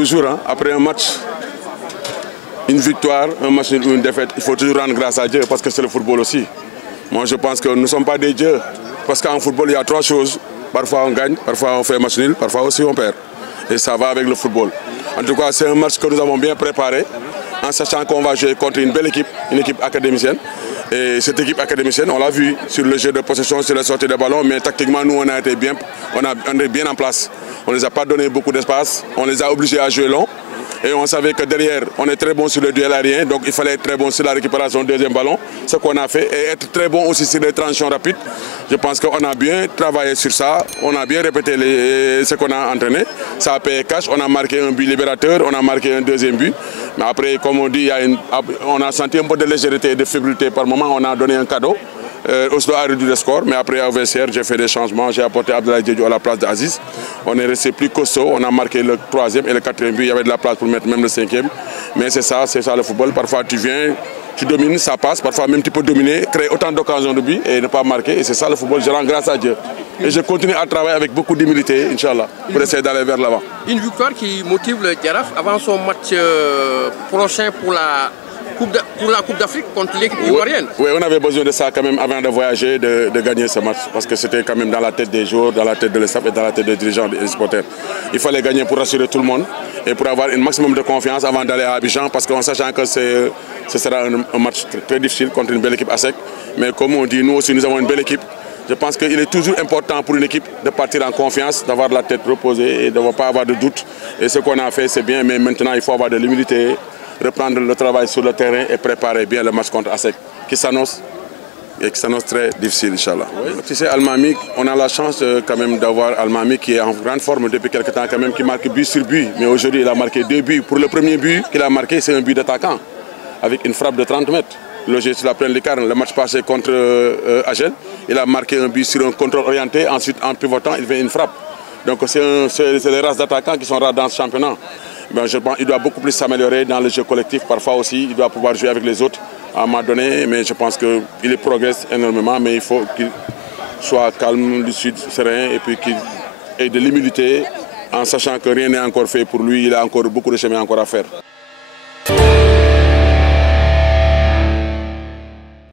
toujours, hein, après un match, une victoire, un match ou une défaite, il faut toujours rendre grâce à Dieu parce que c'est le football aussi. Moi, je pense que nous ne sommes pas des dieux. Parce qu'en football, il y a trois choses. Parfois, on gagne, parfois, on fait match nul, parfois aussi, on perd. Et ça va avec le football. En tout cas, c'est un match que nous avons bien préparé, en sachant qu'on va jouer contre une belle équipe, une équipe académicienne. Et cette équipe académicienne, on l'a vu sur le jeu de possession, sur la sortie de ballon, mais tactiquement, nous, on est bien en place. On ne les a pas donné beaucoup d'espace, on les a obligés à jouer long. Et on savait que derrière, on est très bon sur le duel aérien, donc il fallait être très bon sur la récupération du deuxième ballon, ce qu'on a fait, et être très bon aussi sur les transitions rapides. Je pense qu'on a bien travaillé sur ça, on a bien répété ce qu'on a entraîné. Ça a payé cash, on a marqué un but libérateur, on a marqué un deuxième but. Mais après, comme on dit, on a senti un peu de légèreté et de fébrilité par moment, on a donné un cadeau. Oslo a réduit le score, mais après au VCR, j'ai fait des changements, j'ai apporté Abdoulaye Diédhiou à la place d'Aziz. On est resté plus costaud, on a marqué le troisième et le quatrième but, il y avait de la place pour mettre même le cinquième. Mais c'est ça le football. Parfois tu viens, tu domines, ça passe, parfois même tu peux dominer, créer autant d'occasions de but et ne pas marquer. Et c'est ça le football, je rends grâce à Dieu. Et je continue à travailler avec beaucoup d'humilité, Inch'Allah, pour essayer d'aller vers l'avant. Une victoire qui motive le Jaraaf avant son match prochain pour la Coupe d'Afrique contre l'équipe ivoirienne. Oui, on avait besoin de ça quand même avant de voyager, de gagner ce match. Parce que c'était quand même dans la tête des joueurs, dans la tête de l'ESAF et dans la tête des dirigeants et des supporters. Il fallait gagner pour rassurer tout le monde et pour avoir un maximum de confiance avant d'aller à Abidjan. Parce qu'en sachant que ce sera un match très difficile contre une belle équipe ASEC. Mais comme on dit, nous aussi nous avons une belle équipe. Je pense qu'il est toujours important pour une équipe de partir en confiance, d'avoir la tête reposée et de ne pas avoir de doute. Et ce qu'on a fait, c'est bien, mais maintenant il faut avoir de l'humilité, reprendre le travail sur le terrain et préparer bien le match contre ASEC, qui s'annonce très difficile, Inch'Allah. Oui. Tu sais, Al-Mamik, on a la chance quand même d'avoir Al-Mamik qui est en grande forme depuis quelques temps, quand même, qui marque but sur but. Mais aujourd'hui, il a marqué 2 buts. Pour le premier but qu'il a marqué, c'est un but d'attaquant, avec une frappe de 30 mètres. Logé sur la plaine Licarne, le match passé contre Agel, il a marqué un but sur un contrôle orienté, ensuite en pivotant, il fait une frappe. Donc c'est les races d'attaquants qui sont rares dans ce championnat. Ben, je pense qu'il doit beaucoup plus s'améliorer dans le jeu collectif. Parfois aussi, il doit pouvoir jouer avec les autres à un moment donné. Mais je pense qu'il progresse énormément. Mais il faut qu'il soit calme, lucide, serein et puis qu'il ait de l'humilité en sachant que rien n'est encore fait pour lui. Il a encore beaucoup de chemin encore à faire.